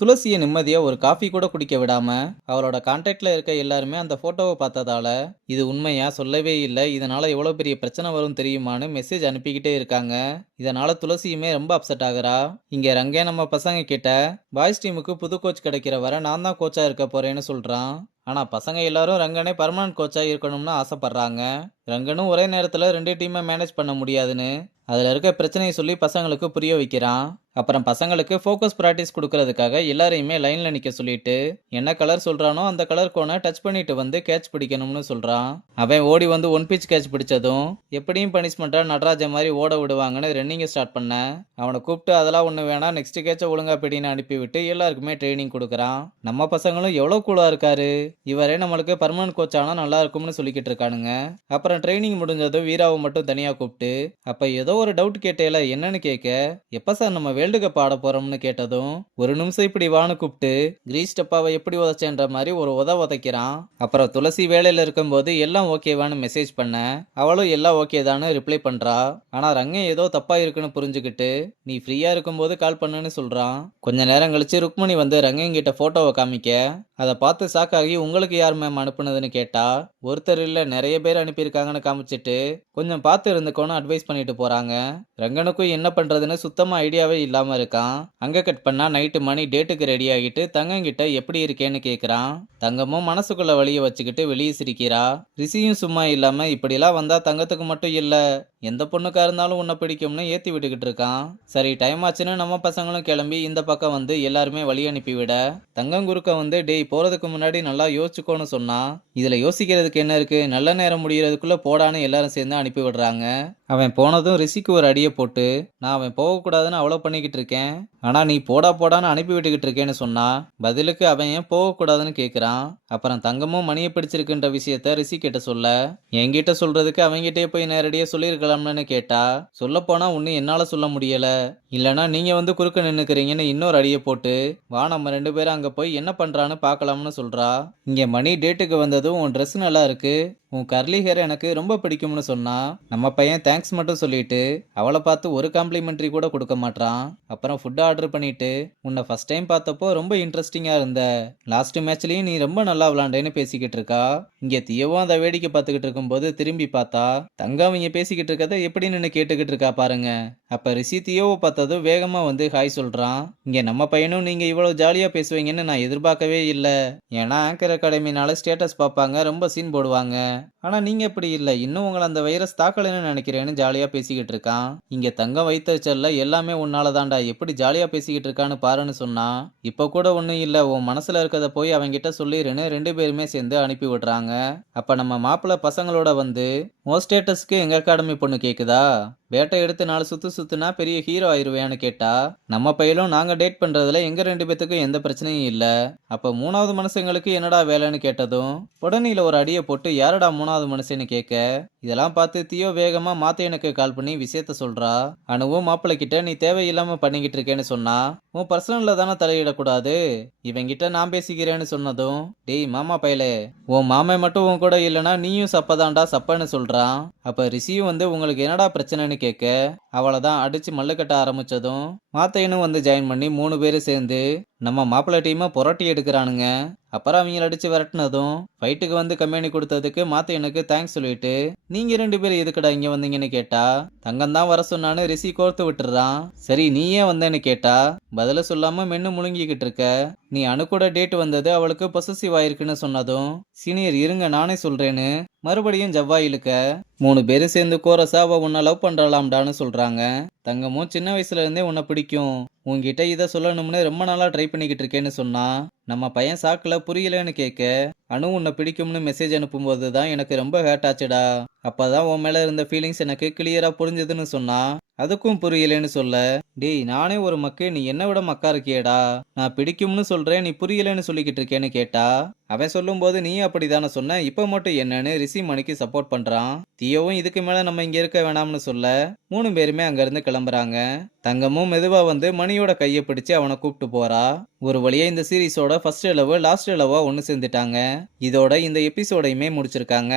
துளசியை நிம்மதியா ஒரு காஃபி கூட குடிக்க விடாம அவளோட கான்டாக்ட்ல இருக்க எல்லாருமே அந்த போட்டோவை பார்த்ததால இது உண்மையா சொல்லவே இல்லை, இதனால எவ்வளவு பெரிய பிரச்சனை வரும் தெரியுமான்னு மெசேஜ் அனுப்பிக்கிட்டே இருக்காங்க. இதனால துளசியுமே ரொம்ப அப்செட் ஆகுறா. இங்க ரங்கே நம்ம பசங்க கிட்ட பாய்ஸ் டீமுக்கு புது கோச் கிடைக்கிற வரை நான் தான் கோச்சா இருக்க போறேன்னு சொல்றான். ஆனா பசங்க எல்லாரும் ரங்கனே பர்மனன்ட் கோச்சா இருக்கணும்னு ஆசைப்படுறாங்க. ரங்கனும் ஒரே நேரத்துல ரெண்டு டீமை மேனேஜ் பண்ண முடியாதுன்னு அதுல இருக்க பிரச்சனையை சொல்லி பசங்களுக்கு புரிய வைக்கிறான். அப்புறம் பசங்களுக்கு ஃபோக்கஸ் ப்ராக்டிஸ் கொடுக்கறதுக்காக எல்லாரையுமே லைன்ல நிக்க சொல்லிட்டு என்ன கலர் சொல்றானோ அந்த கலர் கோனை டச் பண்ணிட்டு வந்து கேட்ச் பிடிக்கணும்னு சொல்றான். அவன் ஓடி வந்து ஒன் பிச் கேட்ச் பிடிச்சதும் எப்படியும் பனிஷ்மெண்டா நடராஜ மாதிரி ஓட விடுவாங்கன்னு ரன்னிங் ஸ்டார்ட் பண்ண அவனை கூப்பிட்டு அதெல்லாம் ஒண்ணு வேணா நெக்ஸ்ட் கேட்ச ஒழுங்கா பிடின்னு அனுப்பிவிட்டு எல்லாருக்குமே ட்ரைனிங் கொடுக்குறான். நம்ம பசங்களும் எவ்வளவு கூலா இருக்காரு, இவரே நம்மளுக்கு பர்மனன்ட் கோச் ஆனா நல்லா இருக்கும்னு சொல்லிக்கிட்டு இருக்கானுங்க. அப்புறம் ட்ரைனிங் முடிஞ்சதும் வீராவை மட்டும் தனியா கூப்பிட்டு அப்ப ஏதோ ஒரு டவுட் கேட்டேல என்னன்னு கேட்க, எப்ப சார் நம்ம வேர்ல்டு கப் ஆட போறோம்னு கேட்டதும் ஒரு நிமிஷம் இப்படி வான்னு கூப்பிட்டு கிரீஸ் டப்பாவை எப்படி உதைச்சேன்ற மாதிரி ஒரு உதைக்கிறான். அப்புறம் துளசி வேலையில இருக்கும்போது எல்லாம் ஓகேவான்னு மெசேஜ் பண்ண அவளும் எல்லாம் ஓகே தான்னு ரிப்ளை பண்றா. ஆனா ரங்கம் ஏதோ தப்பா இருக்குன்னு புரிஞ்சுக்கிட்டு நீ ஃப்ரீயா இருக்கும்போது கால் பண்ணுன்னு சொல்றான். கொஞ்ச நேரம் கழிச்சு ருக்மணி வந்து ரங்கம் கிட்ட போட்டோவை காமிக்க அதை பார்த்து சாக்காகி உங்களுக்கு யார் மேம் அனுப்புனதுன்னு கேட்டா ஒருத்தர் இல்ல நிறைய பேர் அனுப்பியிருக்காங்கன்னு காமிச்சிட்டு கொஞ்சம் பார்த்து இருந்துக்கோன்னு அட்வைஸ் பண்ணிட்டு போறாங்க. ரங்கனுக்கும் என்ன பண்றதுன்னு சுத்தமா ஐடியாவே இல்லாம இருக்கான். அங்க கட் பண்ணா நைட்டு மணி டேட்டுக்கு ரெடி ஆகிட்டு தங்கங்கிட்ட எப்படி இருக்கேன்னு கேக்குறான். தங்கமும் மனசுக்குள்ள வழிய வச்சுக்கிட்டு வெளியே சிரிக்கிறா. ரிஷியும் சும்மா இல்லாம இப்படிலாம் வந்தா தங்கத்துக்கு மட்டும் இல்ல எந்த பொண்ணுக்கா இருந்தாலும் உன்னை பிடிக்கும்னு ஏத்தி விட்டுக்கிட்டு இருக்கான். சரி டைம் ஆச்சுன்னு நம்ம பசங்களும் கிளம்பி இந்த பக்கம் வந்து எல்லாருமே வழி அனுப்பிவிட தங்கங்குருக்க வந்து டேய் போறதுக்கு முன்னாடி நல்லா யோசிச்சுக்கோன்னு சொன்னா இதுல யோசிக்கிறதுக்கு என்ன இருக்கு, நல்ல நேரம் முடியறதுக்குள்ள போடான்னு எல்லாரும் சேர்ந்து அனுப்பி விடுறாங்க. அவன் போனதும் ரிஷிக்கு ஒரு அடியை போட்டு நான் அவன் போகக்கூடாதுன்னு அவ்வளோ பண்ணிக்கிட்டு இருக்கேன், ஆனா நீ போடா போடான்னு அனுப்பி விட்டுக்கிட்டு இருக்கேன்னு சொன்னா பதிலுக்கு அவன் ஏன் போகக்கூடாதுன்னு கேட்குறான். அப்புறம் தங்கமும் மணியை பிடிச்சிருக்குன்ற விஷயத்த ரிஷி கிட்ட சொல்ல என்கிட்ட சொல்றதுக்கு அவங்கிட்டே போய் நேரடியா சொல்லியிருக்கலாம்னு கேட்டா சொல்ல போனா ஒன்னும் என்னால சொல்ல முடியல, இல்லனா நீங்க வந்து குறுக்க நின்னுக்கிறீங்கன்னு இன்னொரு அடியை போட்டு வா நம்ம ரெண்டு பேரும் அங்க போய் என்ன பண்றான்னு பார்க்கலாம்னு சொல்றா. இங்க மணி டேட்டுக்கு வந்ததும் உன் ட்ரெஸ் நல்லா இருக்கு, உன் கர்லி ஹேர் எனக்கு ரொம்ப பிடிக்கும்னு சொன்னா நம்ம பையன் தேங்க்ஸ் மட்டும் சொல்லிட்டு அவளை பார்த்து ஒரு காம்ப்ளிமெண்ட்ரி கூட கொடுக்க மாட்டான். அப்புறம் ஃபுட் ஆர்டர் பண்ணிட்டு உன்னை ஃபர்ஸ்ட் டைம் பார்த்தப்போ ரொம்ப இன்ட்ரெஸ்டிங்கா இருந்த, லாஸ்ட் மேட்ச்லயும் நீ ரொம்ப நல்லா விளாண்டேன்னு பேசிக்கிட்டு இருக்கா. இங்க தியவும் அதை வேடிக்கை பார்த்துக்கிட்டு இருக்கும்போது திரும்பி பார்த்தா தங்கம் இங்க பேசிக்கிட்டு இருக்கதை எப்படி நின்று கேட்டுக்கிட்டு இருக்கா பாருங்க. அப்ப ரிஷி தியோவை பார்த்ததும் வேகமா வந்து ஹாய் சொல்றான். இங்க நம்ம பையனும் நீங்க இவ்வளவு ஜாலியா பேசுவீங்கன்னு நான் எதிர்பார்க்கவே இல்லை, ஏன்னா ஆங்கர் அகாடமினால ஸ்டேட்டஸ் பார்ப்பாங்க ரொம்ப சீன் போடுவாங்க, ஆனா நீங்க இப்படி இல்ல, இன்னும் உங்களை அந்த வைரஸ் தாக்கலன்னு நினைக்கிறேன்னு ஜாலியா பேசிக்கிட்டு இருக்கான். இங்க தங்கம் வைத்தறிச்சல்ல எல்லாமே உன்னால தான்டா, எப்படி ஜாலியா பேசிக்கிட்டு இருக்கான்னு பாருன்னு சொன்னா இப்ப கூட ஒண்ணும் இல்ல உன் மனசுல இருக்கத போய் அவங்கிட்ட சொல்லிருன்னு ரெண்டு பேருமே சேர்ந்து அனுப்பி விடுறாங்க. அப்ப நம்ம மாப்பிள்ள பசங்களோட வந்து உன் ஸ்டேட்டஸ்க்கு எங்க அகாடமி பொண்ணு கேக்குதா, வேட்டை எடுத்து 4 சுத்து சுத்துனா பெரிய ஹீரோ ஆயிருவேன்னு கேட்டா நம்ம பையலும் நாங்க டேட் பண்றதுல எங்க ரெண்டு பேத்துக்கும் எந்த பிரச்சனையும் இல்ல, அப்ப மூணாவது மனுஷங்களுக்கு என்னடா வேலைன்னு கேட்டதும் உடனே ஒரு அடியை போட்டு யாரடா மூணாவது மனுஷன்னு கேட்க இதெல்லாம் பார்த்து தியோ வேகமா மாத்தையனுக்கு கால் பண்ணி விஷயத்த சொல்றா. அனுவும் மாப்பிள்ளை கிட்ட நீ தேவையில்லாம பண்ணிக்கிட்டு இருக்கேன்னு சொன்னா உன் பர்சனல்ல தானே தலையிடக்கூடாது, இவங்கிட்ட நான் பேசிக்கிறேன்னு சொன்னதும் டேய் மாமா பயலே உன் மாமை மட்டும் உன் கூட இல்லைன்னா நீயும் சப்பதான்டா சப்பன்னு சொல்றான். அப்ப ரிஷியும் வந்து உங்களுக்கு என்னடா பிரச்சனைன்னு கேட்க அவளைதான் அடிச்சு மல்லு கட்ட ஆரம்பிச்சதும் மாத்தையனும் வந்து ஜாயின் பண்ணி 3 பேரும் சேர்ந்து நம்ம மாப்பிள்ளை டீமை புரட்டி எடுக்கிறானுங்க. அப்புறம் அவங்கள அடிச்சு விரட்டினதும் ஃபைட்டுக்கு வந்து கம்பெனி கொடுத்ததுக்கு மாத்தையனுக்கு தேங்க்ஸ் சொல்லிட்டு நீங்க ரெண்டு பேரும் எதுக்கடா இங்க வந்தீங்கன்னு கேட்டா தங்கம் தான் வர சொன்னான்னு ரிஷி கோர்த்து விட்டுறான். சரி நீ ஏன் வந்தேன்னு கேட்டா பதில சொல்லாம மென்னு முழுங்கிக்கிட்டு இருக்க, நீ அணு கூட டேட் வந்தது அவளுக்கு பொசசிவ் ஆயிருக்குன்னு சொன்னதும் சீனியர் இருங்க நானே சொல்றேன்னு மறுபடியும் ஜவ்வாய் இழுக்க 3 பேரும் சேர்ந்து கோரஸா அவ உன்னை லவ் பண்றலாம்டான்னு சொல்றாங்க. தங்கமும் சின்ன வயசுல இருந்தே உன்னை பிடிக்கும், உன்கிட்ட இதை சொல்லணும்னு ரொம்ப நாளா ட்ரை பண்ணிக்கிட்டு இருக்கேன்னு சொன்னா நம்ம பையன் சாக்குல புரியலன்னு கேட்க அணு உன்னை பிடிக்கும்னு மெசேஜ் அனுப்பும்போது தான் எனக்கு ரொம்ப ஹேர்ட் ஆச்சுடா, அப்பதான் உன் மேல இருந்த ஃபீலிங்ஸ் எனக்கு கிளியரா புரிஞ்சதுன்னு சொன்னா அதுக்கும் புரியலன்னு சொல்ல டேய் நானே ஒரு மக்கு நீ என்ன விட மக்கா இருக்கியேடா, நான் பிடிக்கும்னு சொல்றேன் நீ புரியலன்னு சொல்லிக்கிட்டு இருக்கேன்னு கேட்டா அவன் சொல்லும் போது நீ அப்படித்தானே சொன்ன இப்ப மட்டும் என்னன்னு ரிஷி மணிக்கு சப்போர்ட் பண்றான். தியோவும் இதுக்கு மேல நம்ம இங்க இருக்க வேணாம்னு சொல்ல 3 பேருமே அங்க இருந்து கிளம்புறாங்க. தங்கமும் மெதுவா வந்து மணியோட கையை பிடிச்சு அவனை கூப்பிட்டு போறா. ஒரு வழியா இந்த சீரிஸோட ஃபர்ஸ்ட் லவ் லாஸ்ட் லவ்வா ஒன்னு சேர்ந்துட்டாங்க. இதோட இந்த எபிசோடையுமே முடிச்சிருக்காங்க.